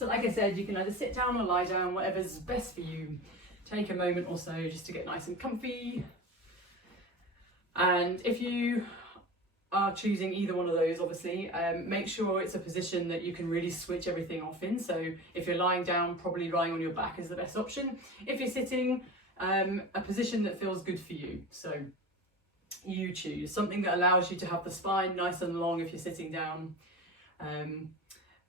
So like I said, you can either sit down or lie down, whatever's best for you. Take a moment or so just to get nice and comfy. And if you are choosing either one of those, obviously, make sure it's a position that you can really switch everything off in. So if you're lying down, probably lying on your back is the best option. If you're sitting, a position that feels good for you. So you choose something that allows you to have the spine nice and long if you're sitting down.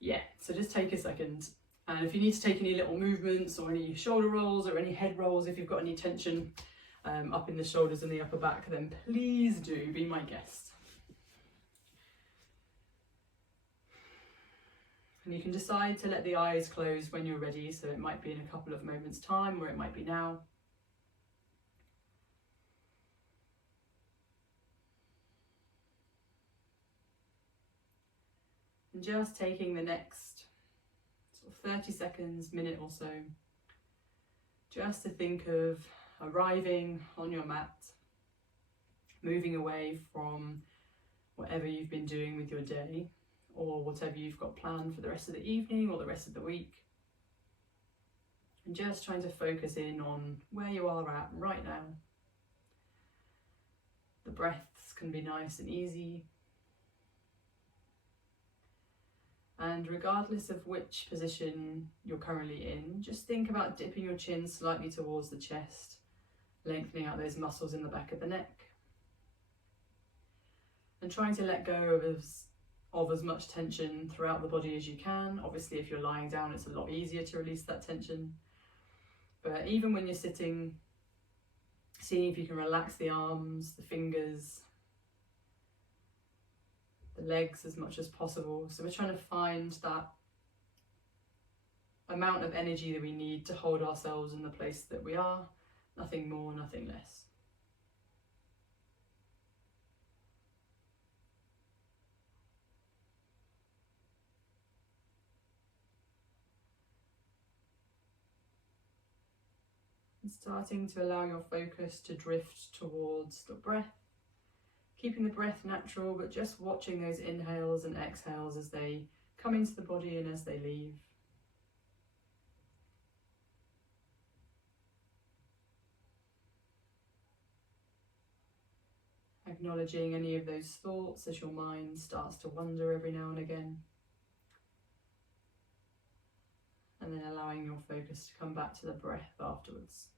Yeah, so just take a second. And if you need to take any little movements or any shoulder rolls or any head rolls, if you've got any tension up in the shoulders and the upper back, then please do be my guest. And you can decide to let the eyes close when you're ready, so it might be in a couple of moments' time or it might be now. And just taking the next sort of 30 seconds, minute or so, just to think of arriving on your mat, moving away from whatever you've been doing with your day or whatever you've got planned for the rest of the evening or the rest of the week. And just trying to focus in on where you are at right now. The breaths can be nice and easy. And regardless of which position you're currently in, just think about dipping your chin slightly towards the chest, lengthening out those muscles in the back of the neck. And trying to let go of as much tension throughout the body as you can. Obviously, if you're lying down, it's a lot easier to release that tension. But even when you're sitting, seeing if you can relax the arms, the fingers, the legs as much as possible. So we're trying to find that amount of energy that we need to hold ourselves in the place that we are. Nothing more, nothing less. And starting to allow your focus to drift towards the breath. Keeping the breath natural, but just watching those inhales and exhales as they come into the body and as they leave. Acknowledging any of those thoughts as your mind starts to wander every now and again. And then allowing your focus to come back to the breath afterwards.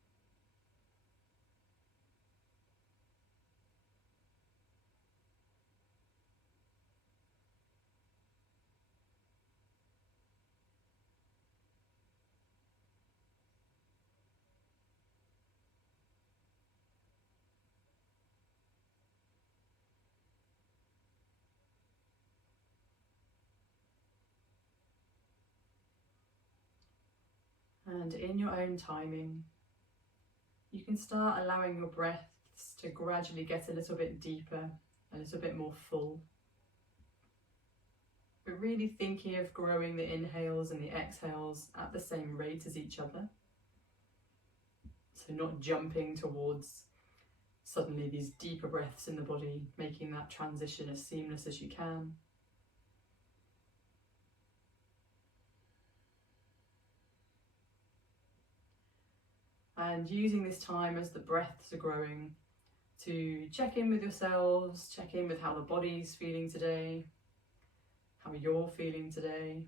And in your own timing, you can start allowing your breaths to gradually get a little bit deeper, a little bit more full. But really thinking of growing the inhales and the exhales at the same rate as each other. So not jumping towards suddenly these deeper breaths in the body, making that transition as seamless as you can. And using this time as the breaths are growing to check in with yourselves, check in with how the body's feeling today, how you're feeling today.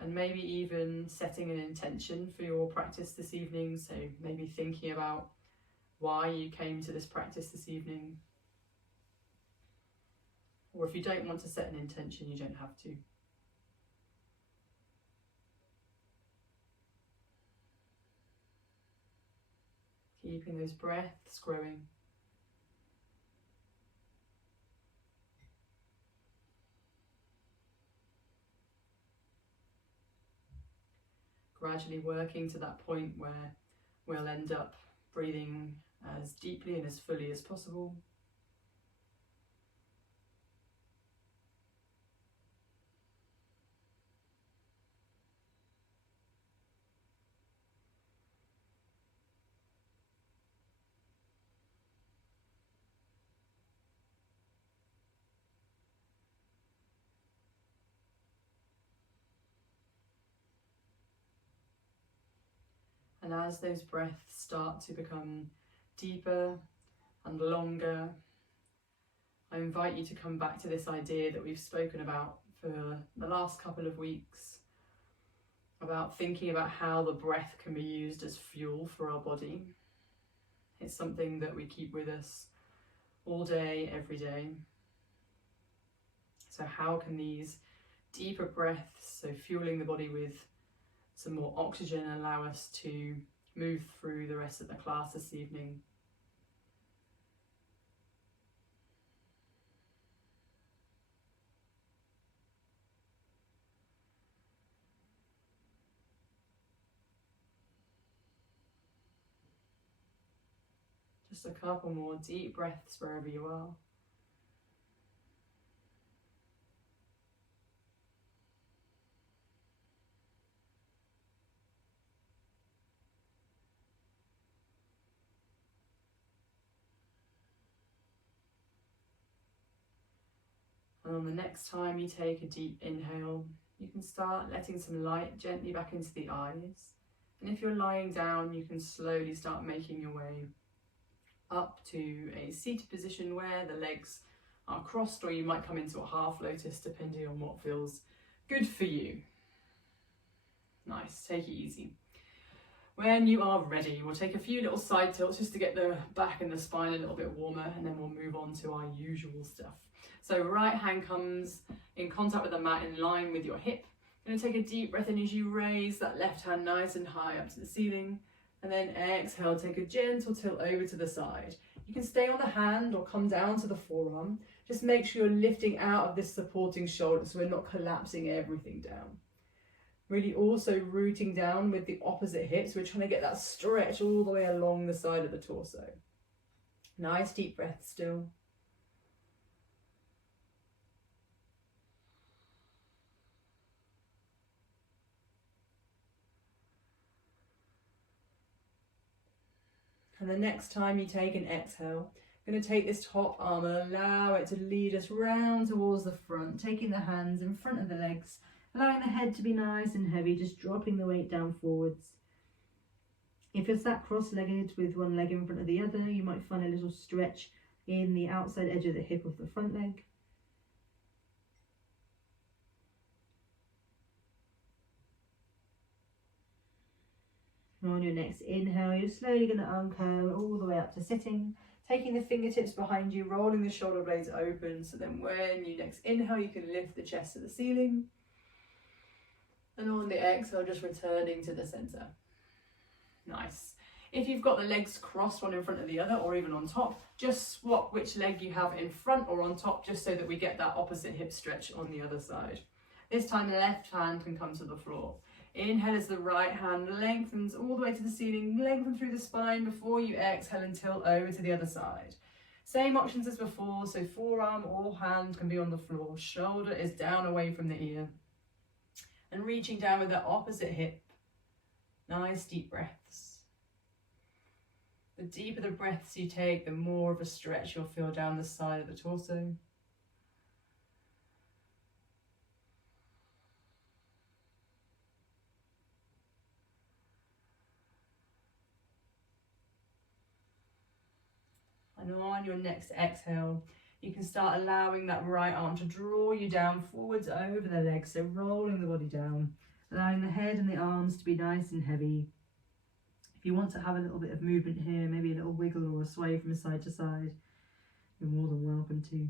And maybe even setting an intention for your practice this evening. So maybe thinking about why you came to this practice this evening. Or if you don't want to set an intention, you don't have to. Keeping those breaths growing. Gradually working to that point where we'll end up breathing as deeply and as fully as possible. And as those breaths start to become deeper and longer, I invite you to come back to this idea that we've spoken about for the last couple of weeks, about thinking about how the breath can be used as fuel for our body. It's something that we keep with us all day, every day. So how can these deeper breaths, so fueling the body with some more oxygen, allow us to move through the rest of the class this evening? Just a couple more deep breaths wherever you are. And on the next time you take a deep inhale, you can start letting some light gently back into the eyes. And if you're lying down, you can slowly start making your way up to a seated position where the legs are crossed, or you might come into a half lotus depending on what feels good for you. Nice, take it easy. When you are ready, we'll take a few little side tilts just to get the back and the spine a little bit warmer, and then we'll move on to our usual stuff. So right hand comes in contact with the mat in line with your hip. You're going to take a deep breath in as you raise that left hand nice and high up to the ceiling. And then exhale, take a gentle tilt over to the side. You can stay on the hand or come down to the forearm. Just make sure you're lifting out of this supporting shoulder so we're not collapsing everything down. Really also rooting down with the opposite hips. We're trying to get that stretch all the way along the side of the torso. Nice deep breath still. And the next time you take an exhale, you're going to take this top arm and allow it to lead us round towards the front, taking the hands in front of the legs, allowing the head to be nice and heavy, just dropping the weight down forwards. If you're sat cross-legged with one leg in front of the other, you might find a little stretch in the outside edge of the hip of the front leg. And on your next inhale, you're slowly going to uncurl all the way up to sitting, taking the fingertips behind you, rolling the shoulder blades open, so then when you next inhale, you can lift the chest to the ceiling. And on the exhale, just returning to the center. Nice. If you've got the legs crossed one in front of the other or even on top, just swap which leg you have in front or on top, just so that we get that opposite hip stretch on the other side. This time the left hand can come to the floor. Inhale as the right hand lengthens all the way to the ceiling, lengthen through the spine before you exhale and tilt over to the other side. Same options as before, so forearm or hand can be on the floor, shoulder is down away from the ear. And reaching down with the opposite hip. Nice deep breaths. The deeper the breaths you take, the more of a stretch you'll feel down the side of the torso. And on your next exhale, you can start allowing that right arm to draw you down forwards over the legs, so rolling the body down, allowing the head and the arms to be nice and heavy. If you want to have a little bit of movement here, maybe a little wiggle or a sway from side to side, you're more than welcome to.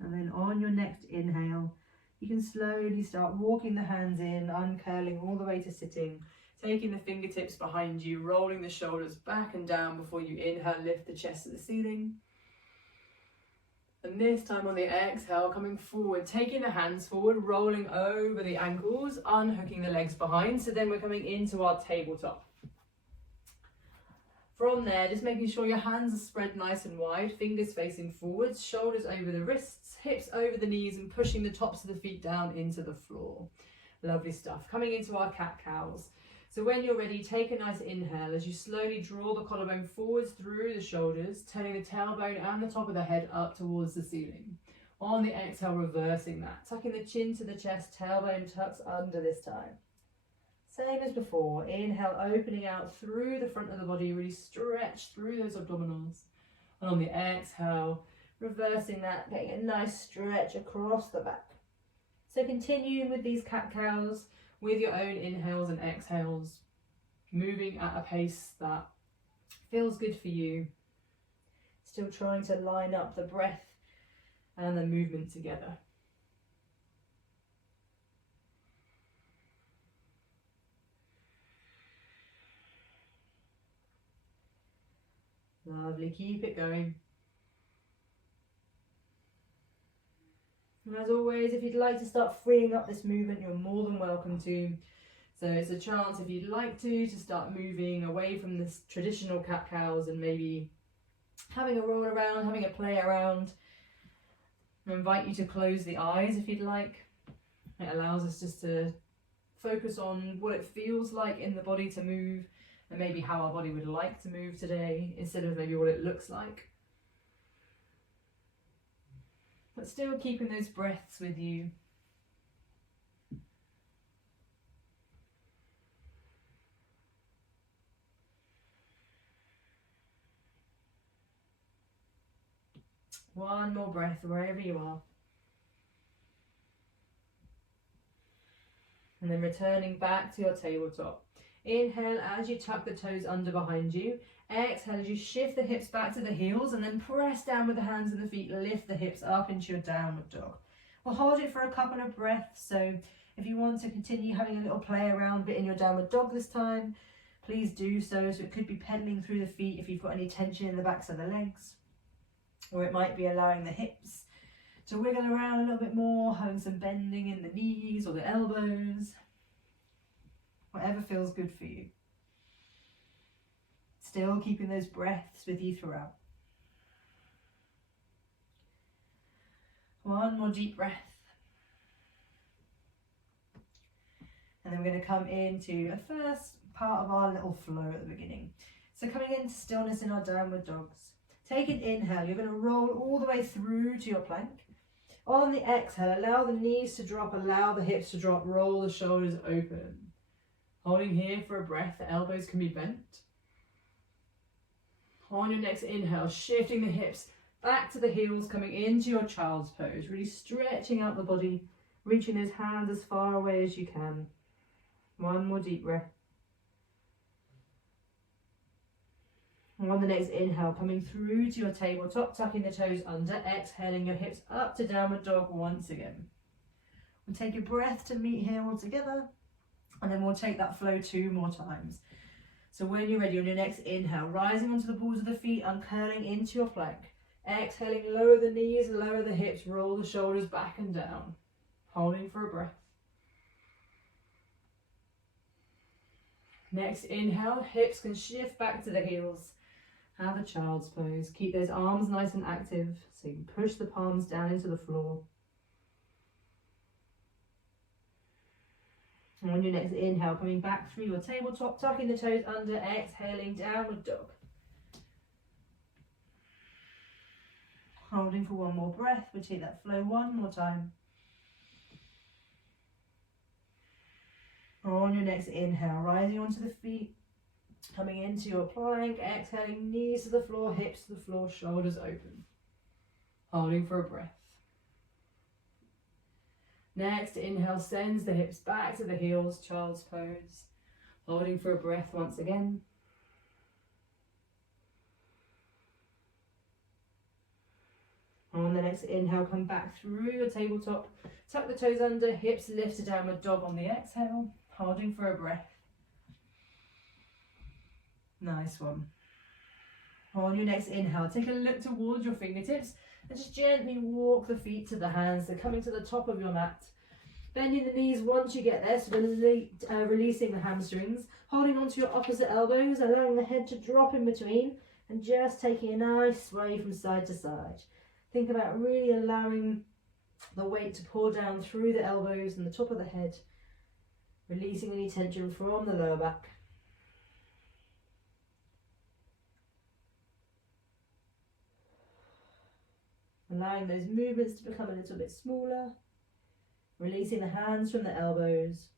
And then on your next inhale, you can slowly start walking the hands in, uncurling all the way to sitting, taking the fingertips behind you, rolling the shoulders back and down before you inhale, lift the chest to the ceiling. And this time on the exhale, coming forward, taking the hands forward, rolling over the ankles, unhooking the legs behind. So then we're coming into our tabletop. From there, just making sure your hands are spread nice and wide, fingers facing forwards, shoulders over the wrists, hips over the knees, and pushing the tops of the feet down into the floor. Lovely stuff. Coming into our cat-cows. So when you're ready, take a nice inhale as you slowly draw the collarbone forwards through the shoulders, turning the tailbone and the top of the head up towards the ceiling. On the exhale, reversing that, tucking the chin to the chest, tailbone tucks under this time. Same as before, inhale, opening out through the front of the body, really stretch through those abdominals. And on the exhale, reversing that, getting a nice stretch across the back. So continuing with these cat-cows, with your own inhales and exhales, moving at a pace that feels good for you. Still trying to line up the breath and the movement together. Lovely, keep it going. And as always, if you'd like to start freeing up this movement, you're more than welcome to. So it's a chance, if you'd like to start moving away from this traditional cat-cows and maybe having a roll around, having a play around. I invite you to close the eyes if you'd like. It allows us just to focus on what it feels like in the body to move and maybe how our body would like to move today instead of maybe what it looks like. But still keeping those breaths with you. One more breath wherever you are. And then returning back to your tabletop. Inhale as you tuck the toes under behind you. Exhale as you shift the hips back to the heels and then press down with the hands and the feet. Lift the hips up into your downward dog. We'll hold it for a couple of breaths. So if you want to continue having a little play around bit in your downward dog this time, please do so. So it could be pedaling through the feet if you've got any tension in the backs of the legs. Or it might be allowing the hips to wiggle around a little bit more, having some bending in the knees or the elbows. Whatever feels good for you. Still keeping those breaths with you throughout. One more deep breath. And then we're going to come into a first part of our little flow at the beginning. So coming into stillness in our downward dogs. Take an inhale, you're going to roll all the way through to your plank. On the exhale, allow the knees to drop, allow the hips to drop, roll the shoulders open. Holding here for a breath, the elbows can be bent. On your next inhale, shifting the hips back to the heels, coming into your child's pose, really stretching out the body, reaching those hands as far away as you can. One more deep breath. And on the next inhale, coming through to your tabletop, tucking the toes under, exhaling your hips up to downward dog once again. We'll take a breath to meet here all together, and then we'll take that flow 2 more times. So when you're ready, on your next inhale, rising onto the balls of the feet, uncurling into your plank. Exhaling, lower the knees, lower the hips, roll the shoulders back and down. Holding for a breath. Next inhale, hips can shift back to the heels. Have a child's pose. Keep those arms nice and active so you can push the palms down into the floor. And on your next inhale, coming back through your tabletop, tucking the toes under, exhaling, downward dog. Holding for one more breath. We'll take that flow one more time. On your next inhale, rising onto the feet, coming into your plank, exhaling, knees to the floor, hips to the floor, shoulders open. Holding for a breath. Next inhale sends the hips back to the heels, child's pose. Holding for a breath once again. On the next inhale, come back through your tabletop, tuck the toes under, hips lift to downward dog on the exhale, holding for a breath. Nice one. On your next inhale, take a look towards your fingertips and just gently walk the feet to the hands. So coming to the top of your mat. Bending the knees once you get there, so releasing the hamstrings. Holding onto your opposite elbows, allowing the head to drop in between and just taking a nice sway from side to side. Think about really allowing the weight to pour down through the elbows and the top of the head. Releasing any tension from the lower back. Allowing those movements to become a little bit smaller. Releasing the hands from the elbows.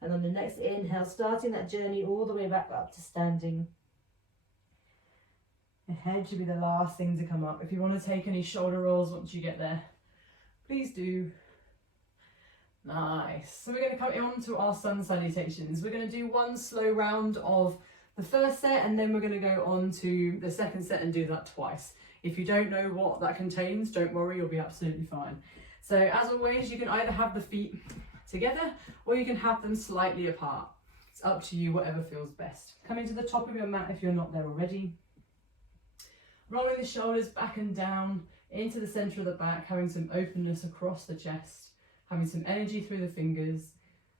And on the next inhale, starting that journey all the way back up to standing. The head should be the last thing to come up. If you want to take any shoulder rolls once you get there, please do. Nice. So we're going to come on to our sun salutations. We're going to do one slow round of the first set, and then we're going to go on to the second set and do that twice. If you don't know what that contains, don't worry, you'll be absolutely fine. So as always, you can either have the feet together or you can have them slightly apart. It's up to you, whatever feels best. Coming to the top of your mat if you're not there already. Rolling the shoulders back and down into the centre of the back, having some openness across the chest, having some energy through the fingers,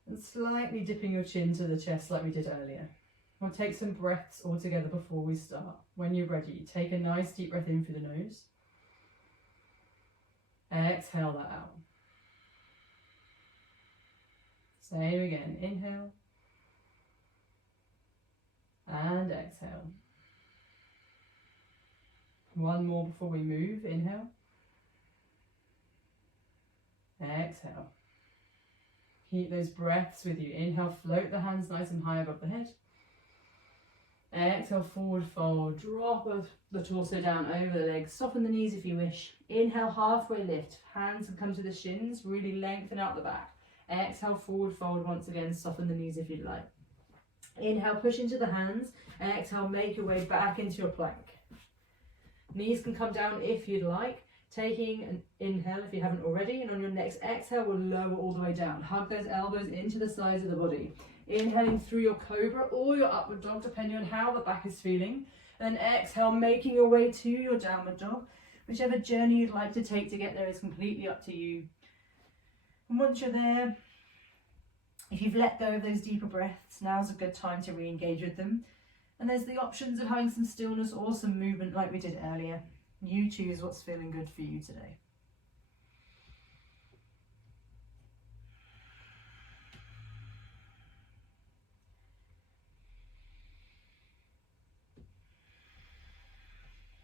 and slightly dipping your chin to the chest like we did earlier. We'll take some breaths all together before we start. When you're ready, take a nice deep breath in through the nose. Exhale that out. Same again, inhale. And exhale. One more before we move, inhale. Exhale. Keep those breaths with you. Inhale, float the hands nice and high above the head. Exhale, forward fold, drop the torso down over the legs, soften the knees if you wish. Inhale, halfway lift, hands can come to the shins, really lengthen out the back. Exhale, forward fold once again, soften the knees if you'd like. Inhale, push into the hands. Exhale, make your way back into your plank. Knees can come down if you'd like. Taking an inhale if you haven't already, and on your next exhale, we'll lower all the way down. Hug those elbows into the sides of the body. Inhaling through your cobra or your upward dog, depending on how the back is feeling. And then exhale, making your way to your downward dog. Whichever journey you'd like to take to get there is completely up to you. And once you're there, if you've let go of those deeper breaths, now's a good time to re-engage with them. And there's the options of having some stillness or some movement like we did earlier. You choose what's feeling good for you today.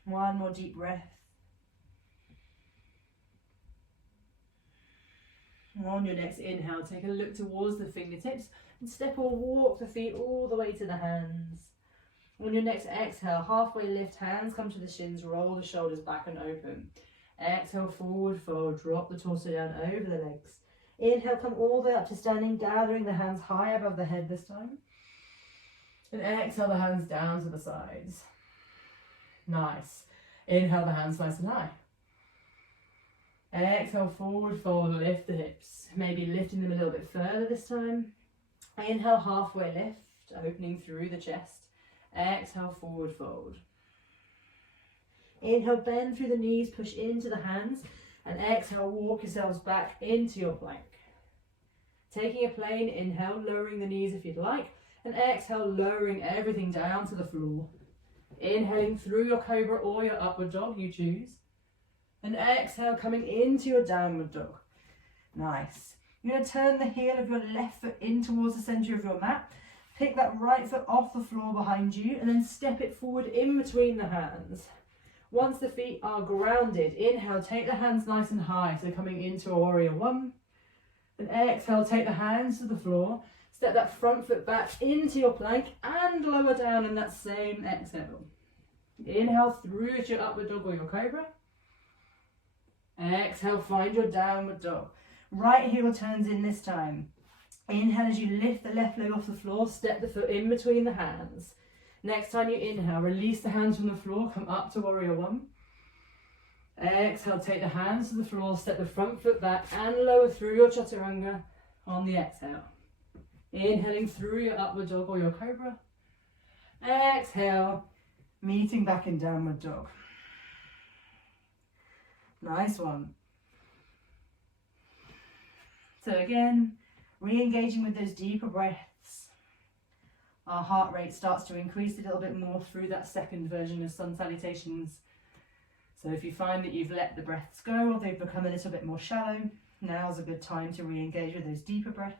One more deep breath. And on your next inhale, take a look towards the fingertips and step or walk the feet all the way to the hands. On your next exhale, halfway lift, hands come to the shins, roll the shoulders back and open. Exhale, forward fold, drop the torso down over the legs. Inhale, come all the way up to standing, gathering the hands high above the head this time. And exhale the hands down to the sides. Nice. Inhale the hands nice and high. Exhale, forward fold, lift the hips. Maybe lifting them a little bit further this time. Inhale, halfway lift, opening through the chest. Exhale, forward fold. Inhale, bend through the knees, push into the hands. And exhale, walk yourselves back into your plank. Taking a plain inhale, lowering the knees if you'd like. And exhale, lowering everything down to the floor. Inhaling through your cobra or your upward dog, you choose. And exhale, coming into your downward dog. Nice. You're going to turn the heel of your left foot in towards the centre of your mat. Pick that right foot off the floor behind you and then step it forward in between the hands. Once the feet are grounded, inhale, take the hands nice and high. So coming into a warrior one. And exhale, take the hands to the floor. Step that front foot back into your plank and lower down in that same exhale. Inhale through to your upward dog or your cobra. Exhale, find your downward dog. Right heel turns in this time. Inhale as you lift the left leg off the floor, step the foot in between the hands. Next time you inhale, release the hands from the floor, come up to warrior one. Exhale, take the hands to the floor, step the front foot back and lower through your chaturanga on the exhale. Inhaling through your upward dog or your cobra. Exhale, meeting back in downward dog. Nice one. So again, re-engaging with those deeper breaths. Our heart rate starts to increase a little bit more through that second version of sun salutations. So if you find that you've let the breaths go or they've become a little bit more shallow, now's a good time to re-engage with those deeper breaths.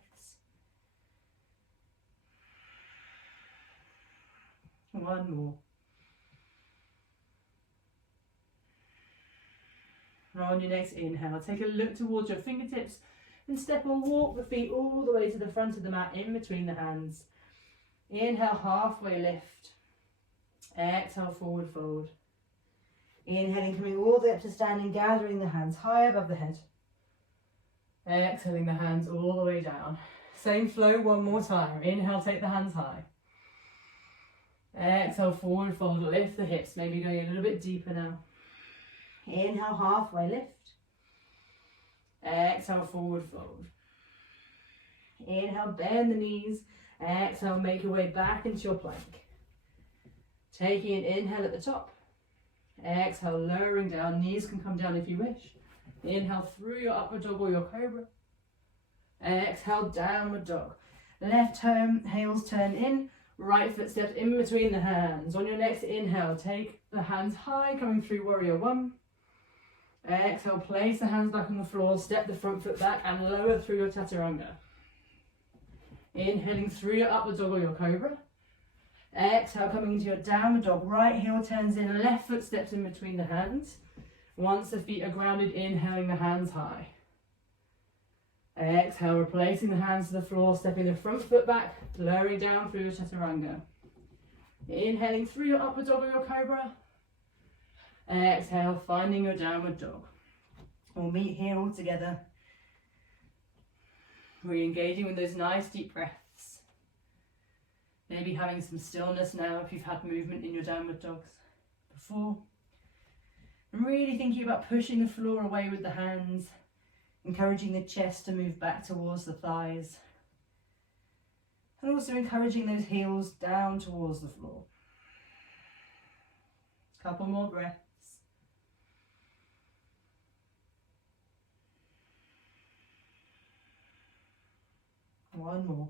One more. On your next inhale, take a look towards your fingertips and step or walk the feet all the way to the front of the mat in between the hands. Inhale, halfway lift. Exhale, forward fold. Inhaling, coming all the way up to standing, gathering the hands high above the head. Exhaling the hands all the way down. Same flow one more time. Inhale, take the hands high. Exhale, forward fold, lift the hips, maybe going a little bit deeper now. Inhale, halfway lift. Exhale, forward fold. Inhale, bend the knees. Exhale, make your way back into your plank. Taking an inhale at the top. Exhale, lowering down. Knees can come down if you wish. Inhale through your upward dog or your cobra. Exhale, downward dog. Left heels turn in. Right foot steps in between the hands. On your next inhale, take the hands high, coming through warrior one. Exhale, place the hands back on the floor, step the front foot back and lower through your chaturanga. Inhaling through your upward dog or your cobra. Exhale, coming into your downward dog. Right heel turns in, left foot steps in between the hands. Once the feet are grounded, inhaling the hands high. Exhale, replacing the hands to the floor, stepping the front foot back, lowering down through your chaturanga. Inhaling through your upward dog or your cobra. Exhale, finding your downward dog. We'll meet here all together. Re-engaging with those nice deep breaths. Maybe having some stillness now if you've had movement in your downward dogs before. And really thinking about pushing the floor away with the hands, encouraging the chest to move back towards the thighs. And also encouraging those heels down towards the floor. Couple more breaths. One more.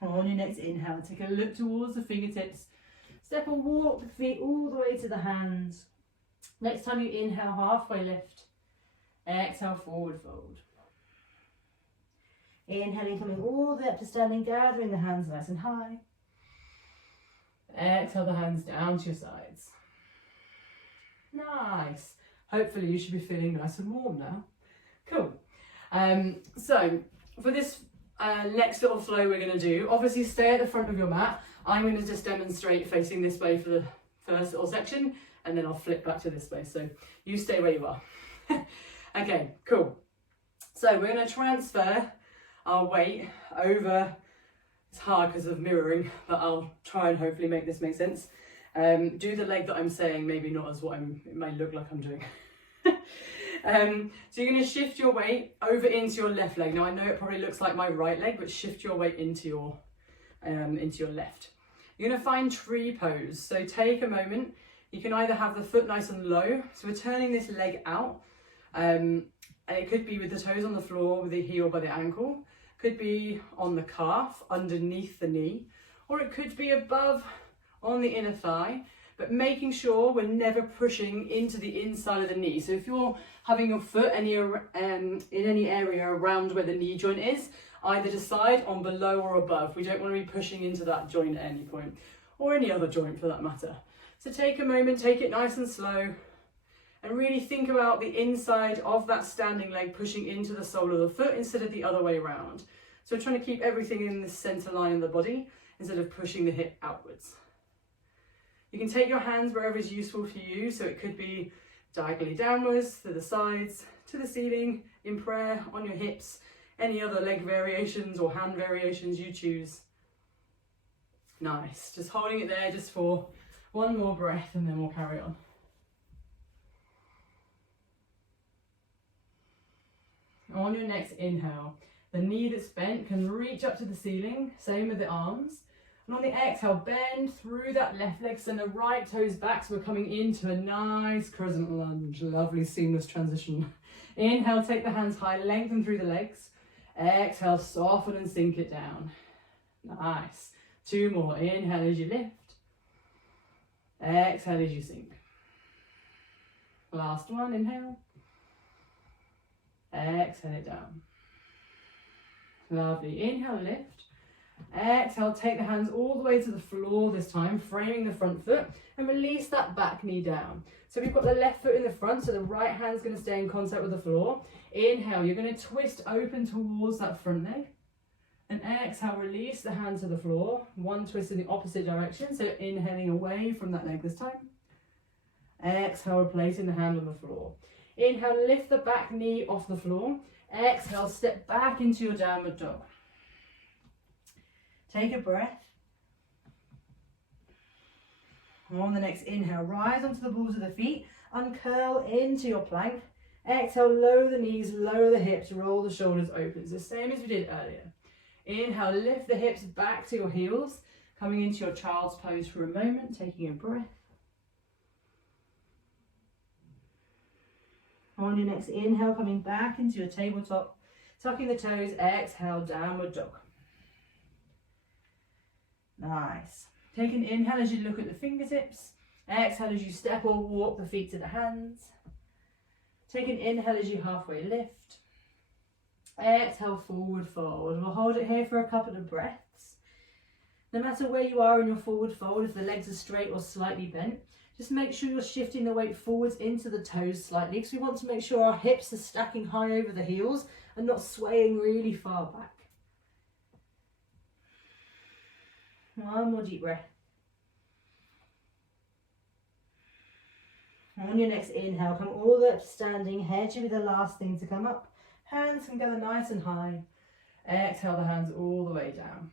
On your next inhale, take a look towards the fingertips. Step or walk the feet all the way to the hands. Next time you inhale, halfway lift. Exhale, forward fold. Inhaling, coming all the way up to standing, gathering the hands nice and high. Exhale the hands down to your sides. Nice. Hopefully you should be feeling nice and warm now. Cool. So for this next little flow we're going to do, obviously stay at the front of your mat. I'm going to just demonstrate facing this way for the first little section, and then I'll flip back to this way. So you stay where you are. Okay, cool. So we're going to transfer our weight over. It's hard because of mirroring, but I'll try and hopefully make this make sense. Do the leg that I'm saying, maybe not as what it may look like I'm doing. So you're going to shift your weight over into your left leg. Now I know it probably looks like my right leg, but shift your weight into your left. You're going to find tree pose. So take a moment. You can either have the foot nice and low, so we're turning this leg out, and it could be with the toes on the floor, with the heel by the ankle, could be on the calf, underneath the knee, or it could be above on the inner thigh, but making sure we're never pushing into the inside of the knee. So if you're having your foot in any area around where the knee joint is, either decide on below or above. We don't want to be pushing into that joint at any point, or any other joint for that matter. So take a moment, take it nice and slow, and really think about the inside of that standing leg pushing into the sole of the foot instead of the other way around. So we're trying to keep everything in the center line of the body instead of pushing the hip outwards. You can take your hands wherever is useful for you, so it could be diagonally downwards, to the sides, to the ceiling, in prayer, on your hips, any other leg variations or hand variations you choose. Nice, just holding it there just for one more breath and then we'll carry on. On your next inhale, the knee that's bent can reach up to the ceiling, same with the arms. And on the exhale, bend through that left leg, send the right toes back, so we're coming into a nice crescent lunge. Lovely seamless transition. Inhale, take the hands high, lengthen through the legs. Exhale, soften and sink it down. Nice. Two more. Inhale as you lift. Exhale as you sink. Last one, inhale. Exhale it down. Lovely. Inhale, lift. Exhale, take the hands all the way to the floor this time, framing the front foot, and release that back knee down. So we've got the left foot in the front, so the right hand's going to stay in contact with the floor. Inhale, you're going to twist open towards that front leg. And exhale, release the hand to the floor. One twist in the opposite direction, so inhaling away from that leg this time. Exhale, replacing the hand on the floor. Inhale, lift the back knee off the floor. Exhale, step back into your downward dog. Take a breath. On the next inhale, rise onto the balls of the feet, uncurl into your plank. Exhale, lower the knees, lower the hips, roll the shoulders open. It's the same as we did earlier. Inhale, lift the hips back to your heels, coming into your child's pose for a moment, taking a breath. On your next inhale, coming back into your tabletop, tucking the toes, exhale, downward dog. Nice. Take an inhale as you look at the fingertips. Exhale as you step or walk the feet to the hands. Take an inhale as you halfway lift. Exhale, forward fold. We'll hold it here for a couple of breaths. No matter where you are in your forward fold, if the legs are straight or slightly bent, just make sure you're shifting the weight forwards into the toes slightly, because we want to make sure our hips are stacking high over the heels and not swaying really far back. One more deep breath. On your next inhale, come all the way up standing. Head should be the last thing to come up. Hands can gather nice and high. Exhale the hands all the way down.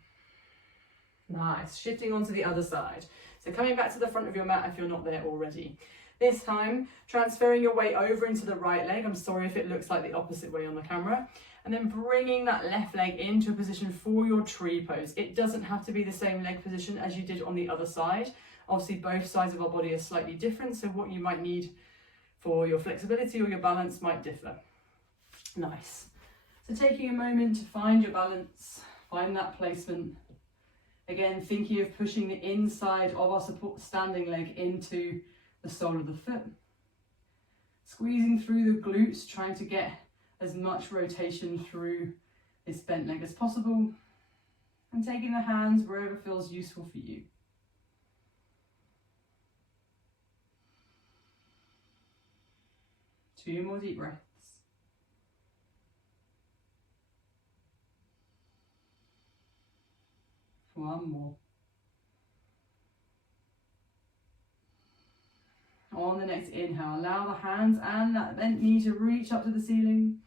Nice. Shifting onto the other side. So coming back to the front of your mat if you're not there already. This time, transferring your weight over into the right leg. I'm sorry if it looks like the opposite way on the camera. And then bringing that left leg into a position for your tree pose. It doesn't have to be the same leg position as you did on the other side. Obviously, both sides of our body are slightly different, so what you might need for your flexibility or your balance might differ. Nice. So taking a moment to find your balance, find that placement. Again, thinking of pushing the inside of our standing leg into the sole of the foot. Squeezing through the glutes, trying to get as much rotation through this bent leg as possible. And taking the hands wherever feels useful for you. Two more deep breaths. One more. On the next inhale, allow the hands and that bent knee to reach up to the ceiling.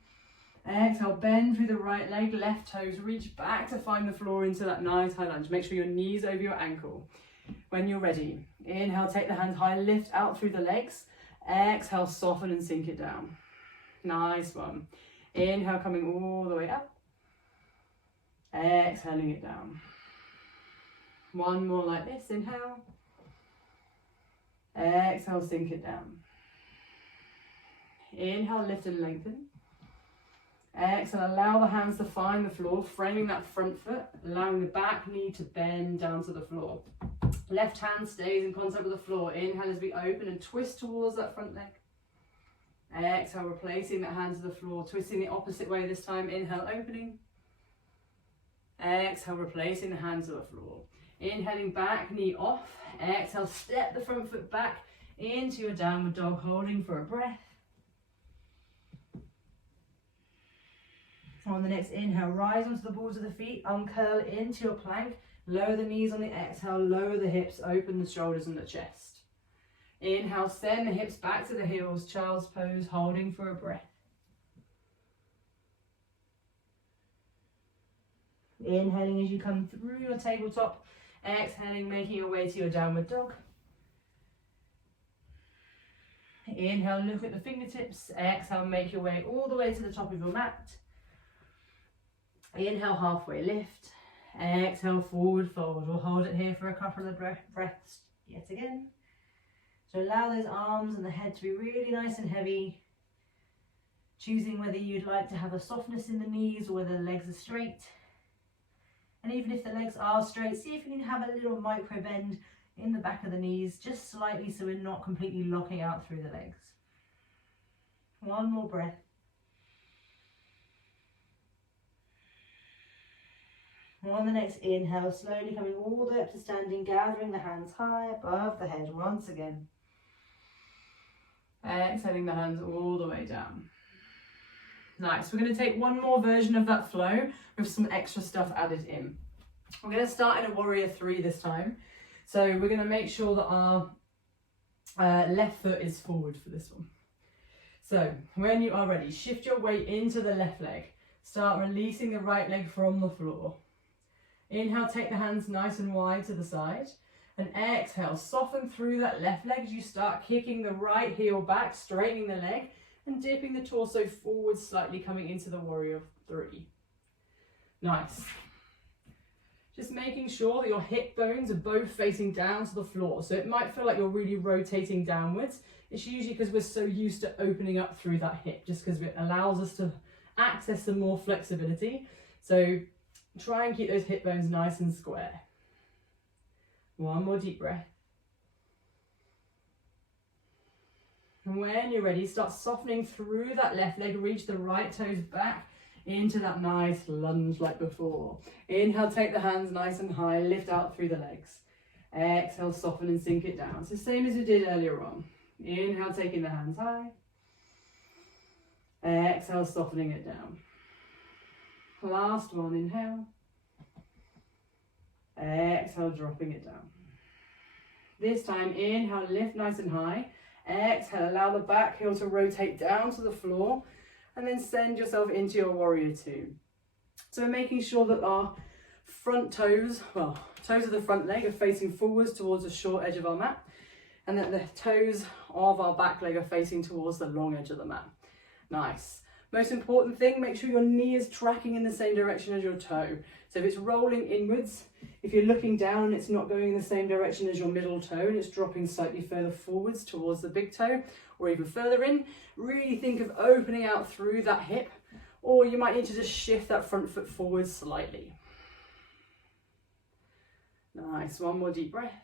Exhale, bend through the right leg, left toes, reach back to find the floor into that nice high lunge. Make sure your knees over your ankle. When you're ready, inhale, take the hands high, lift out through the legs. Exhale, soften and sink it down. Nice one. Inhale, coming all the way up. Exhaling it down. One more like this, inhale. Exhale, sink it down. Inhale, lift and lengthen. Exhale, allow the hands to find the floor, framing that front foot, allowing the back knee to bend down to the floor. Left hand stays in contact with the floor. Inhale as we open and twist towards that front leg. Exhale, replacing that hand to the floor, twisting the opposite way this time. Inhale, opening. Exhale, replacing the hand to the floor. Inhaling back, knee off. Exhale, step the front foot back into your downward dog, holding for a breath. On the next inhale, rise onto the balls of the feet, uncurl into your plank, lower the knees on the exhale, lower the hips, open the shoulders and the chest. Inhale, send the hips back to the heels, child's pose, holding for a breath. Inhaling as you come through your tabletop, exhaling, making your way to your downward dog. Inhale, look at the fingertips. Exhale, make your way all the way to the top of your mat. Inhale, halfway lift. Exhale, forward fold. We'll hold it here for a couple of breaths yet again. So allow those arms and the head to be really nice and heavy. Choosing whether you'd like to have a softness in the knees or whether the legs are straight. And even if the legs are straight, see if you can have a little micro bend in the back of the knees, just slightly, so we're not completely locking out through the legs. One more breath. On the next inhale, slowly coming all the way up to standing, gathering the hands high above the head once again. Exhaling the hands all the way down. Nice. We're going to take one more version of that flow with some extra stuff added in. We're going to start in a warrior 3 this time. So we're going to make sure that our left foot is forward for this one. So when you are ready, shift your weight into the left leg. Start releasing the right leg from the floor. Inhale, take the hands nice and wide to the side. And exhale, soften through that left leg as you start kicking the right heel back, straightening the leg and dipping the torso forward slightly, coming into the warrior 3. Nice. Just making sure that your hip bones are both facing down to the floor. So it might feel like you're really rotating downwards. It's usually because we're so used to opening up through that hip, just because it allows us to access some more flexibility. So try and keep those hip bones nice and square. One more deep breath. And when you're ready, start softening through that left leg, reach the right toes back into that nice lunge like before. Inhale, take the hands nice and high, lift out through the legs. Exhale, soften and sink it down. So same as we did earlier on. Inhale, taking the hands high. Exhale, softening it down. Last one, inhale. Exhale, dropping it down. This time, inhale, lift nice and high. Exhale, allow the back heel to rotate down to the floor and then send yourself into your warrior 2. So we're making sure that our front toes, well, toes of the front leg are facing forwards towards the short edge of our mat, and that the toes of our back leg are facing towards the long edge of the mat. Nice. Most important thing, make sure your knee is tracking in the same direction as your toe. So if it's rolling inwards, if you're looking down and it's not going in the same direction as your middle toe and it's dropping slightly further forwards towards the big toe or even further in, really think of opening out through that hip, or you might need to just shift that front foot forward slightly. Nice, one more deep breath.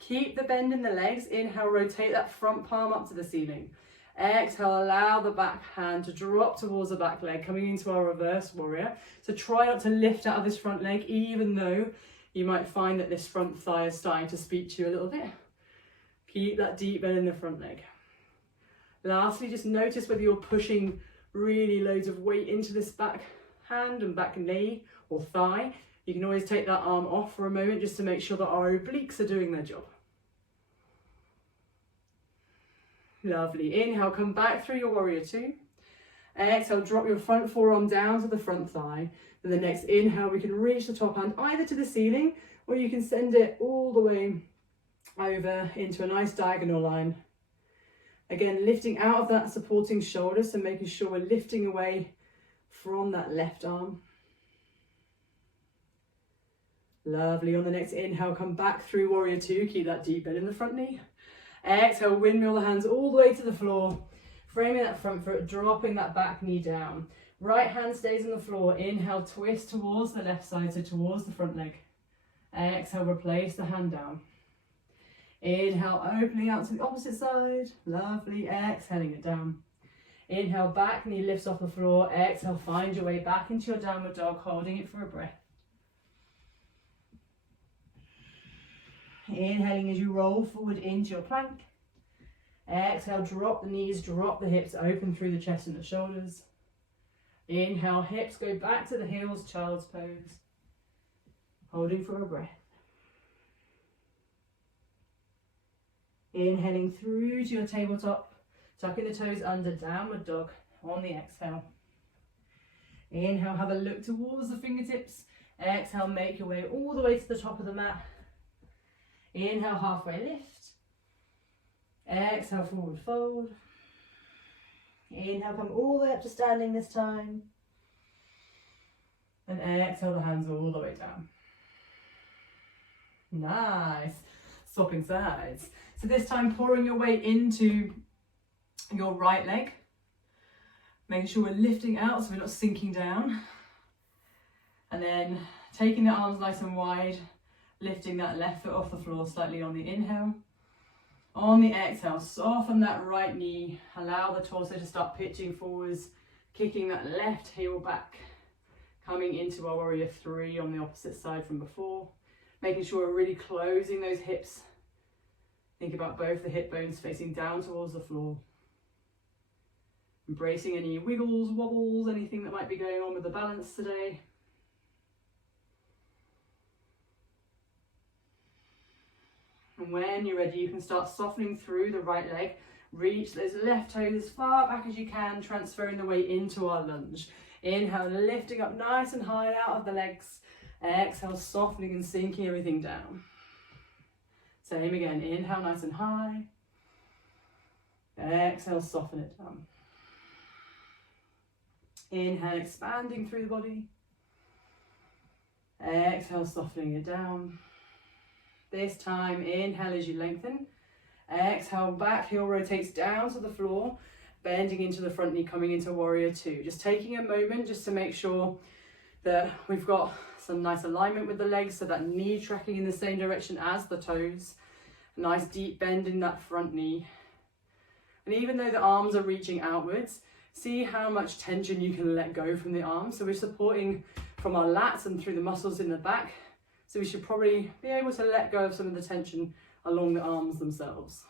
Keep the bend in the legs. Inhale, rotate that front palm up to the ceiling. Exhale, allow the back hand to drop towards the back leg, coming into our reverse warrior. So try not to lift out of this front leg, even though you might find that this front thigh is starting to speak to you a little bit. Keep that deep bend in the front leg. Lastly, just notice whether you're pushing really loads of weight into this back hand and back knee or thigh. You can always take that arm off for a moment just to make sure that our obliques are doing their job. Lovely. Inhale, come back through your warrior 2. Exhale, drop your front forearm down to the front thigh. And the next inhale, we can reach the top hand either to the ceiling, or you can send it all the way over into a nice diagonal line. Again, lifting out of that supporting shoulder, so making sure we're lifting away from that left arm. Lovely. On the next inhale, come back through warrior 2. Keep that deep bend in the front knee. Exhale, windmill the hands all the way to the floor. Framing that front foot, dropping that back knee down. Right hand stays on the floor. Inhale, twist towards the left side, so towards the front leg. Exhale, replace the hand down. Inhale, opening out to the opposite side. Lovely. Exhaling it down. Inhale, back knee lifts off the floor. Exhale, find your way back into your downward dog, holding it for a breath. Inhaling as you roll forward into your plank. Exhale, drop the knees, drop the hips, open through the chest and the shoulders. Inhale, hips go back to the heels, child's pose. Holding for a breath. Inhaling through to your tabletop, tucking the toes under, downward dog on the exhale. Inhale, have a look towards the fingertips. Exhale, make your way all the way to the top of the mat. Inhale, halfway lift. Exhale, forward fold. Inhale, come all the way up to standing this time. And exhale, the hands all the way down. Nice. Swapping sides. So this time, pouring your weight into your right leg. Making sure we're lifting out so we're not sinking down. And then taking the arms nice and wide. Lifting that left foot off the floor slightly on the inhale. On the exhale, soften that right knee. Allow the torso to start pitching forwards. Kicking that left heel back, coming into our warrior three on the opposite side from before. Making sure we're really closing those hips. Think about both the hip bones facing down towards the floor. Embracing any wiggles, wobbles, anything that might be going on with the balance today. And when you're ready, you can start softening through the right leg. Reach those left toes as far back as you can, transferring the weight into our lunge. Inhale, lifting up nice and high out of the legs. Exhale, softening and sinking everything down. Same again, inhale nice and high. Exhale, soften it down. Inhale, expanding through the body. Exhale, softening it down. This time, inhale as you lengthen. Exhale, back heel rotates down to the floor, bending into the front knee, coming into warrior two. Just taking a moment just to make sure that we've got some nice alignment with the legs, so that knee tracking in the same direction as the toes. A nice deep bend in that front knee. And even though the arms are reaching outwards, see how much tension you can let go from the arms. So we're supporting from our lats and through the muscles in the back. So we should probably be able to let go of some of the tension along the arms themselves.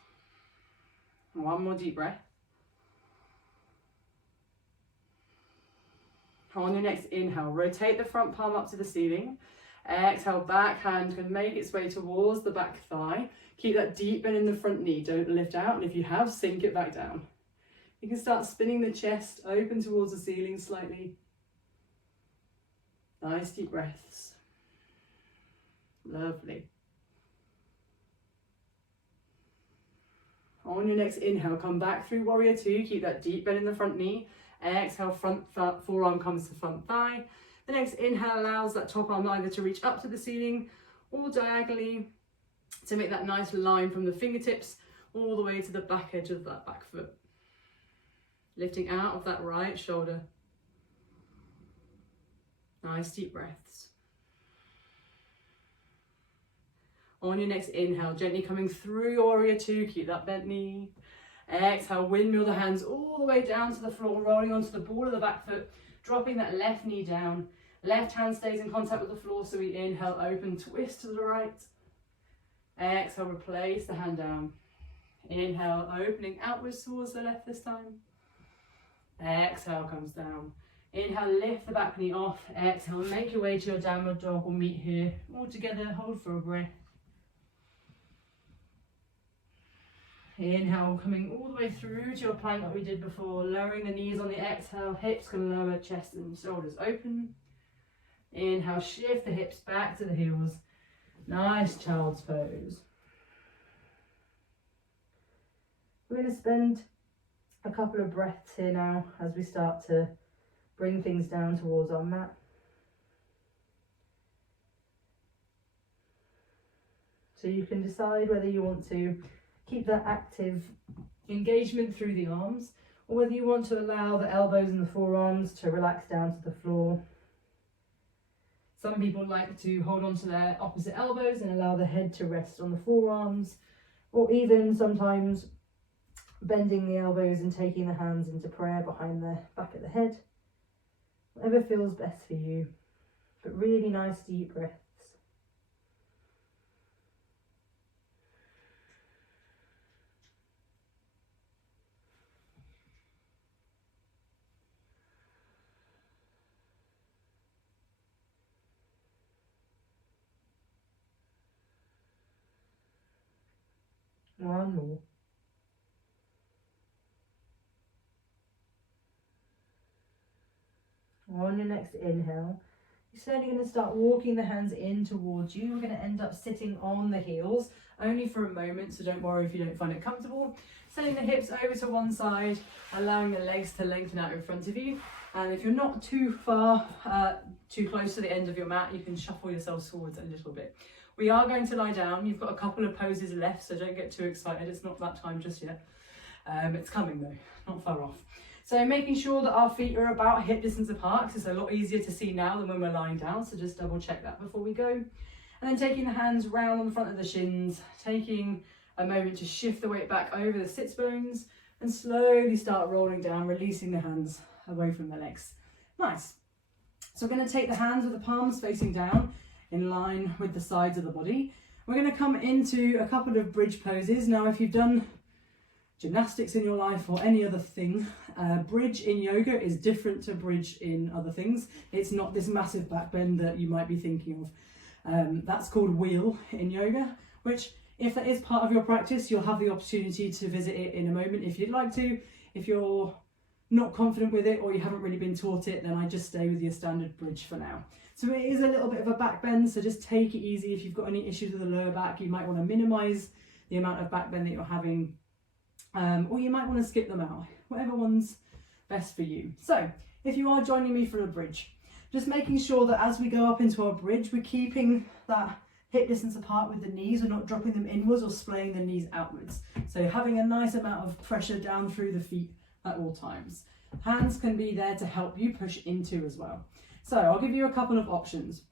One more deep breath. On your next inhale, rotate the front palm up to the ceiling. Exhale, back hand can make its way towards the back thigh. Keep that deep bend in the front knee. Don't lift out, and if you have, sink it back down. You can start spinning the chest open towards the ceiling slightly. Nice deep breaths. Lovely. On your next inhale, come back through warrior two. Keep that deep bend in the front knee. Exhale, front forearm comes to front thigh. The next inhale allows that top arm either to reach up to the ceiling or diagonally to make that nice line from the fingertips all the way to the back edge of that back foot. Lifting out of that right shoulder. Nice deep breaths. On your next inhale, gently coming through your warrior two, keep that bent knee. Exhale, windmill the hands all the way down to the floor, rolling onto the ball of the back foot, dropping that left knee down. Left hand stays in contact with the floor, so we inhale, open, twist to the right. Exhale, replace the hand down. Inhale, opening outwards towards the left this time. Exhale, comes down. Inhale, lift the back knee off. Exhale, make your way to your downward dog. We'll meet here. All together, hold for a breath. Inhale, coming all the way through to your plank like we did before, lowering the knees on the exhale, hips can lower, chest and shoulders open. Inhale, shift the hips back to the heels. Nice child's pose. We're going to spend a couple of breaths here now as we start to bring things down towards our mat. So you can decide whether you want to keep that active engagement through the arms, or whether you want to allow the elbows and the forearms to relax down to the floor. Some people like to hold on to their opposite elbows and allow the head to rest on the forearms, or even sometimes bending the elbows and taking the hands into prayer behind the back of the head. Whatever feels best for you, but really nice deep breaths. One more. On your next inhale, you're slowly going to start walking the hands in towards you. We're going to end up sitting on the heels, only for a moment, so don't worry if you don't find it comfortable. Sending the hips over to one side, allowing the legs to lengthen out in front of you. And if you're not too far, too close to the end of your mat, you can shuffle yourselves forwards a little bit. We are going to lie down. You've got a couple of poses left, so don't get too excited. It's not that time just yet. It's coming though, not far off. So making sure that our feet are about hip distance apart, because it's a lot easier to see now than when we're lying down, so just double check that before we go. And then taking the hands round on the front of the shins, taking a moment to shift the weight back over the sits bones, and slowly start rolling down, releasing the hands away from the legs. Nice. So we're going to take the hands with the palms facing down in line with the sides of the body. We're going to come into a couple of bridge poses. Now, if you've done gymnastics in your life or any other thing, bridge in yoga is different to bridge in other things. It's not this massive back bend that you might be thinking of. That's called wheel in yoga, which if that is part of your practice, you'll have the opportunity to visit it in a moment if you'd like to. If you're not confident with it or you haven't really been taught it, then I just stay with your standard bridge for now. So it is a little bit of a back bend, so just take it easy. If you've got any issues with the lower back, you might want to minimize the amount of back bend that you're having, or you might want to skip them out, whatever one's best for you. So if you are joining me for a bridge, just making sure that as we go up into our bridge, we're keeping that hip distance apart with the knees. We're not dropping them inwards or splaying the knees outwards. So having a nice amount of pressure down through the feet at all times. Hands can be there to help you push into as well. So I'll give you a couple of options.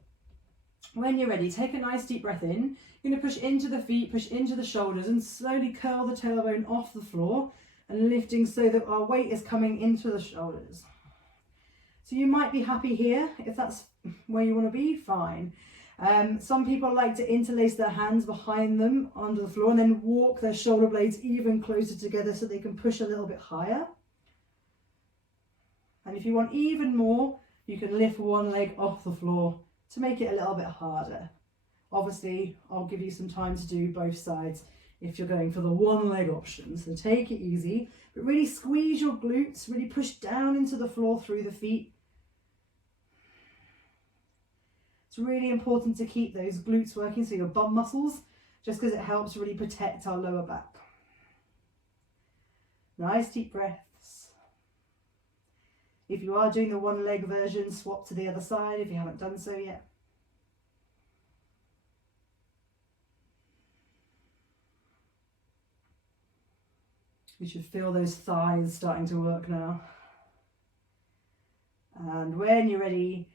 When you're ready, take a nice deep breath in. You're going to push into the feet, push into the shoulders, and slowly curl the tailbone off the floor and lifting so that our weight is coming into the shoulders. So you might be happy here. If that's where you want to be, fine. Some people like to interlace their hands behind them onto the floor and then walk their shoulder blades even closer together so they can push a little bit higher. And if you want even more, you can lift one leg off the floor to make it a little bit harder. Obviously, I'll give you some time to do both sides if you're going for the one leg option. So take it easy, but really squeeze your glutes, really push down into the floor through the feet. It's really important to keep those glutes working, so your bum muscles, just because it helps really protect our lower back. Nice deep breaths. If you are doing the one leg version, swap to the other side if you haven't done so yet. You should feel those thighs starting to work now. And when you're ready,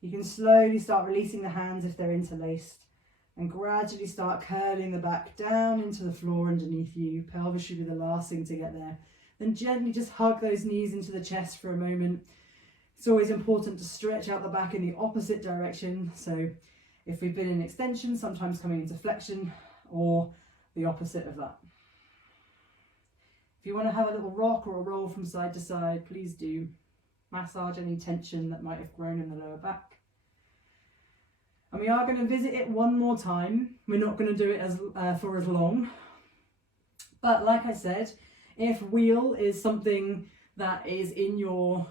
you can slowly start releasing the hands if they're interlaced and gradually start curling the back down into the floor underneath you. Pelvis should be the last thing to get there. Then gently just hug those knees into the chest for a moment. It's always important to stretch out the back in the opposite direction. So if we've been in extension, sometimes coming into flexion or the opposite of that. If you want to have a little rock or a roll from side to side, please do. Massage any tension that might have grown in the lower back. And we are going to visit it one more time. We're not going to do it for as long. But like I said, if wheel is something that is in your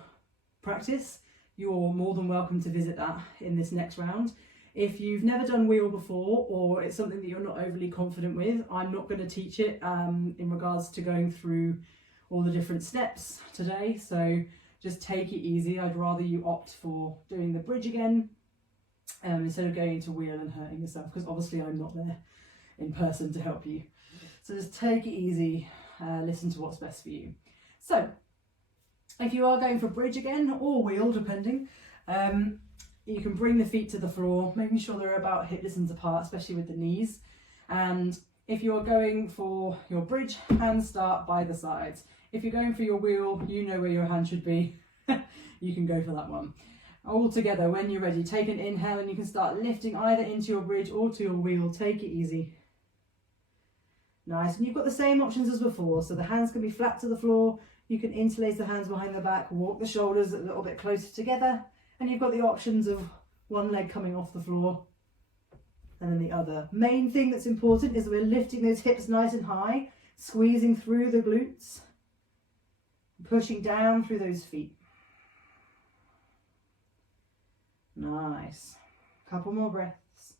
practice, you're more than welcome to visit that in this next round. If you've never done wheel before, or it's something that you're not overly confident with, I'm not going to teach it in regards to going through all the different steps today. So just take it easy. I'd rather you opt for doing the bridge again instead of going into wheel and hurting yourself, because obviously I'm not there in person to help you. So just take it easy, listen to what's best for you. So if you are going for bridge again, or wheel depending, you can bring the feet to the floor, making sure they're about hip distance apart, especially with the knees. And if you're going for your bridge, hands start by the sides. If you're going for your wheel, you know where your hand should be. You can go for that one. All together, when you're ready, take an inhale and you can start lifting either into your bridge or to your wheel. Take it easy. Nice. And you've got the same options as before. So the hands can be flat to the floor. You can interlace the hands behind the back, walk the shoulders a little bit closer together. And you've got the options of one leg coming off the floor and then the other. Main thing that's important is that we're lifting those hips nice and high, squeezing through the glutes, pushing down through those feet. Nice. Couple more breaths.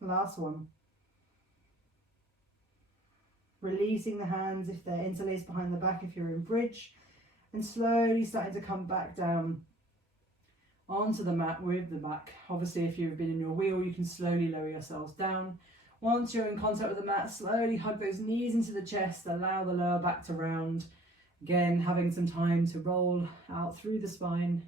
Last one. Releasing the hands if they're interlaced behind the back if you're in bridge, and slowly starting to come back down onto the mat with the back. Obviously, if you've been in your wheel, you can slowly lower yourselves down. Once you're in contact with the mat, slowly hug those knees into the chest, allow the lower back to round. Again, having some time to roll out through the spine.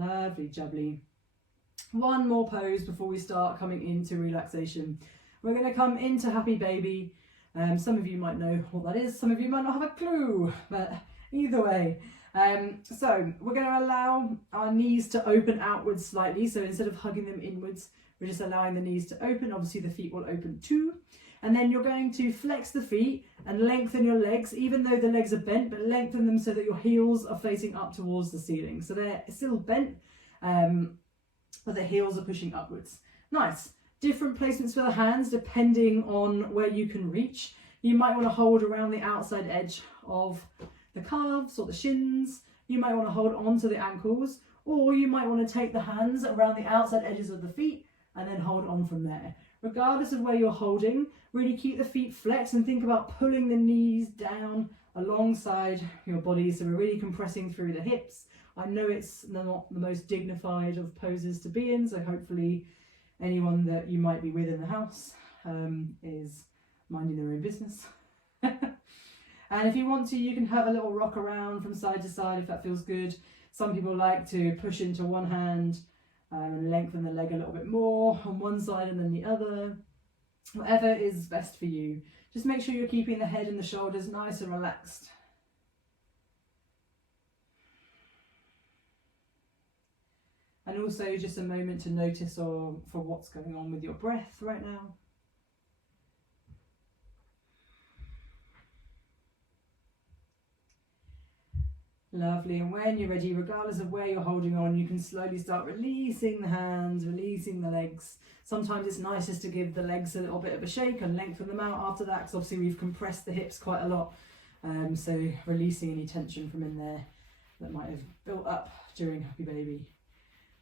Lovely jubbly. One more pose before we start coming into relaxation. We're going to come into happy baby. Some of you might know what that is, some of you might not have a clue, but either way. So we're going to allow our knees to open outwards slightly. So instead of hugging them inwards, we're just allowing the knees to open. Obviously the feet will open too. And then you're going to flex the feet and lengthen your legs, even though the legs are bent, but lengthen them so that your heels are facing up towards the ceiling. So they're still bent, but the heels are pushing upwards. Nice. Different placements for the hands depending on where you can reach. You might want to hold around the outside edge of the calves or the shins. You might want to hold onto the ankles, or you might want to take the hands around the outside edges of the feet and then hold on from there. Regardless of where you're holding, really keep the feet flexed and think about pulling the knees down alongside your body. So we're really compressing through the hips. I know it's not the most dignified of poses to be in, so hopefully anyone that you might be with in the house is minding their own business. And if you want to, you can have a little rock around from side to side if that feels good. Some people like to push into one hand and lengthen the leg a little bit more on one side and then the other. Whatever is best for you. Just make sure you're keeping the head and the shoulders nice and relaxed. And also just a moment to notice for what's going on with your breath right now. Lovely, and when you're ready, regardless of where you're holding on, you can slowly start releasing the hands, releasing the legs. Sometimes it's nicest to give the legs a little bit of a shake and lengthen them out after that, because obviously we've compressed the hips quite a lot. So releasing any tension from in there that might have built up during happy baby.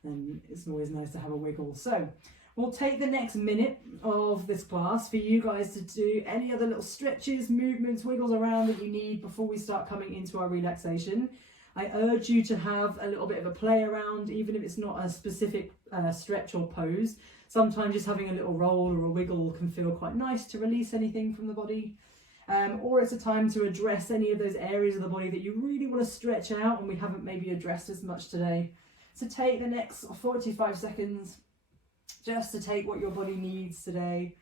And it's always nice to have a wiggle. So we'll take the next minute of this class for you guys to do any other little stretches, movements, wiggles around that you need before we start coming into our relaxation. I urge you to have a little bit of a play around, even if it's not a specific stretch or pose. Sometimes just having a little roll or a wiggle can feel quite nice to release anything from the body. Or it's a time to address any of those areas of the body that you really want to stretch out and we haven't maybe addressed as much today. So take the next 45 seconds just to take what your body needs today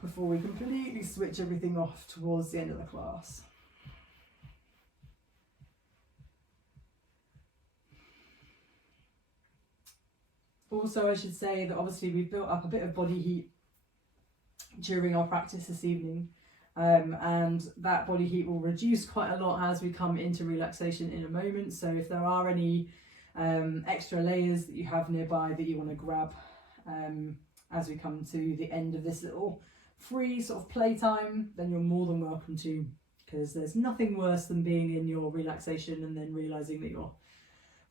before we completely switch everything off towards the end of the class. Also, I should say that obviously we've built up a bit of body heat during our practice this evening, and that body heat will reduce quite a lot as we come into relaxation in a moment. So if there are any extra layers that you have nearby that you want to grab as we come to the end of this little free sort of playtime, then you're more than welcome to, because there's nothing worse than being in your relaxation and then realizing that your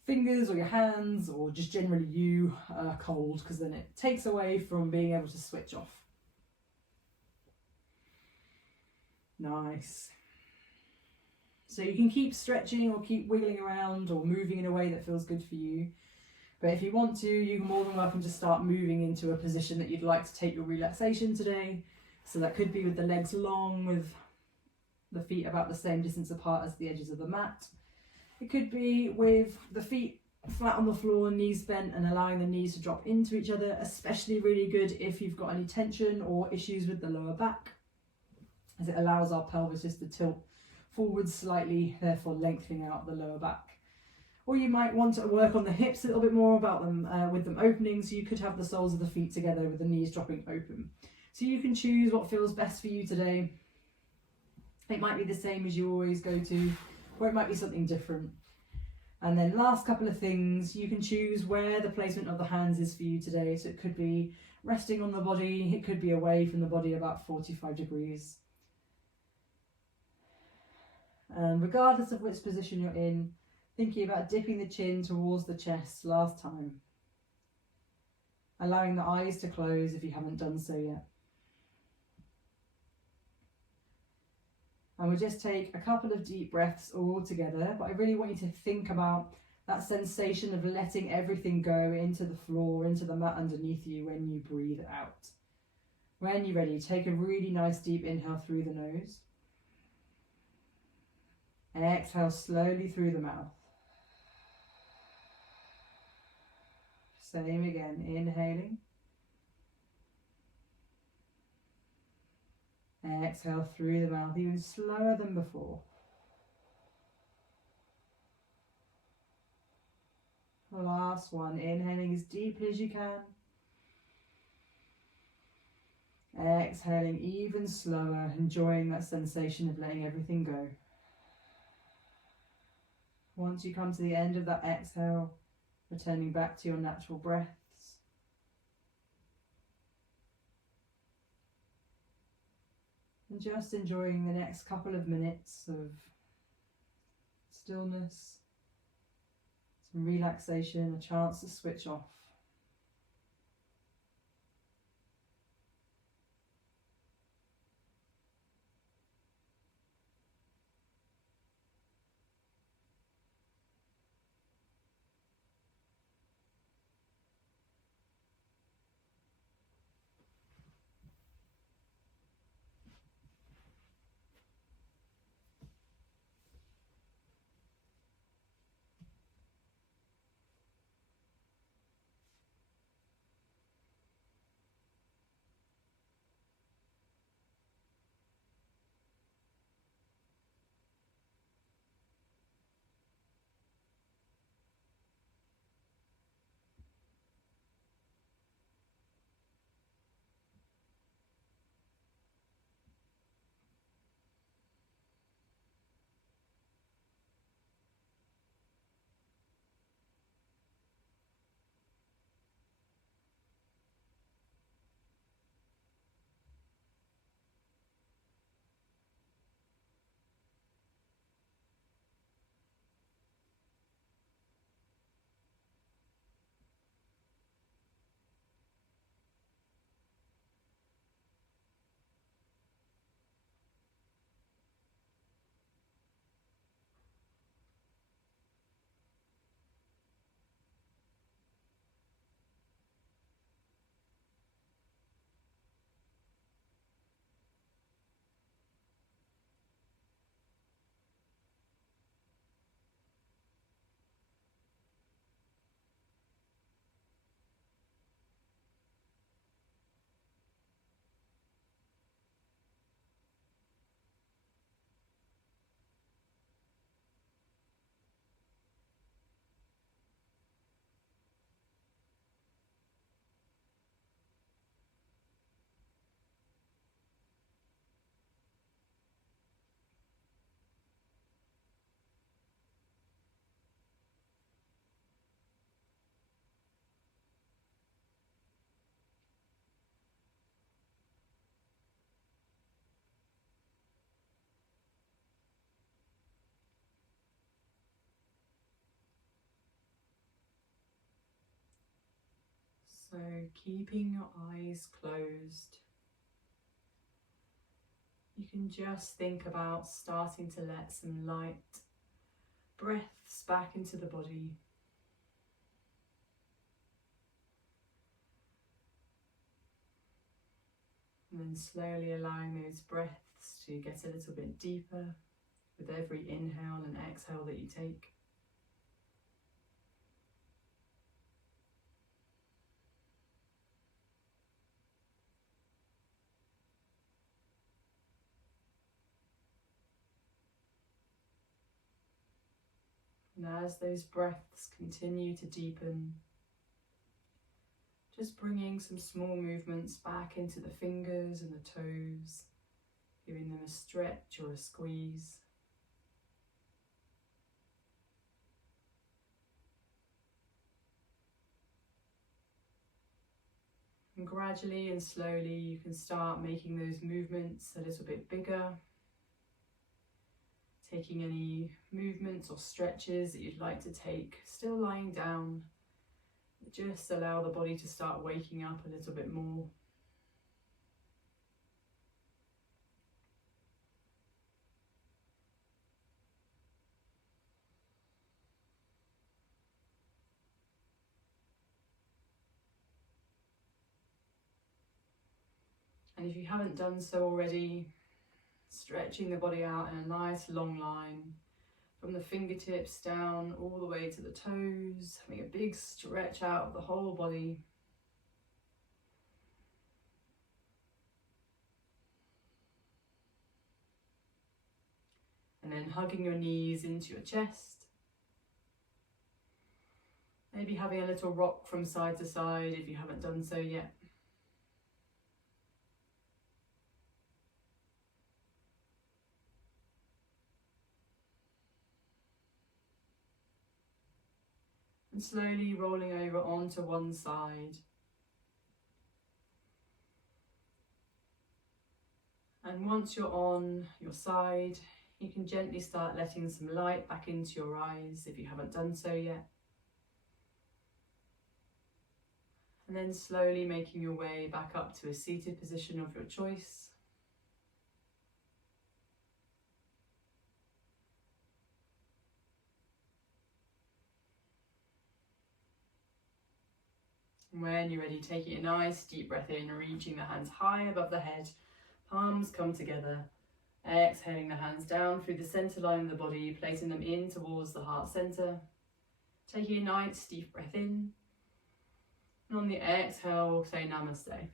fingers or your hands or just generally you are cold, because then it takes away from being able to switch off. Nice. So you can keep stretching or keep wiggling around or moving in a way that feels good for you. But if you want to, you're more than welcome to start moving into a position that you'd like to take your relaxation today. So that could be with the legs long, with the feet about the same distance apart as the edges of the mat. It could be with the feet flat on the floor, knees bent, and allowing the knees to drop into each other, especially really good if you've got any tension or issues with the lower back, as it allows our pelvis just to tilt forward slightly, therefore lengthening out the lower back. Or you might want to work on the hips a little bit more about them, with them opening, so you could have the soles of the feet together with the knees dropping open. So you can choose what feels best for you today. It might be the same as you always go to, or it might be something different. And then last couple of things, you can choose where the placement of the hands is for you today. So it could be resting on the body, it could be away from the body about 45 degrees. And regardless of which position you're in, thinking about dipping the chin towards the chest last time. Allowing the eyes to close if you haven't done so yet. And we'll just take a couple of deep breaths all together, but I really want you to think about that sensation of letting everything go into the floor, into the mat underneath you when you breathe out. When you're ready, take a really nice deep inhale through the nose. Exhale slowly through the mouth. Same again, inhaling. Exhale through the mouth, even slower than before. Last one, inhaling as deeply as you can. Exhaling even slower, enjoying that sensation of letting everything go. Once you come to the end of that exhale, returning back to your natural breaths. And just enjoying the next couple of minutes of stillness, some relaxation, a chance to switch off. So keeping your eyes closed, you can just think about starting to let some light breaths back into the body. And then slowly allowing those breaths to get a little bit deeper with every inhale and exhale that you take. And as those breaths continue to deepen, just bringing some small movements back into the fingers and the toes, giving them a stretch or a squeeze. And gradually and slowly you can start making those movements a little bit bigger, taking any movements or stretches that you'd like to take, still lying down. Just allow the body to start waking up a little bit more. And if you haven't done so already, stretching the body out in a nice long line from the fingertips down all the way to the toes, having a big stretch out of the whole body. And then hugging your knees into your chest. Maybe having a little rock from side to side if you haven't done so yet. And slowly rolling over onto one side. And once you're on your side, you can gently start letting some light back into your eyes if you haven't done so yet. And then slowly making your way back up to a seated position of your choice. And when you're ready, taking a nice deep breath in, reaching the hands high above the head, palms come together. Exhaling the hands down through the centre line of the body, placing them in towards the heart centre. Taking a nice deep breath in. And on the exhale, say namaste.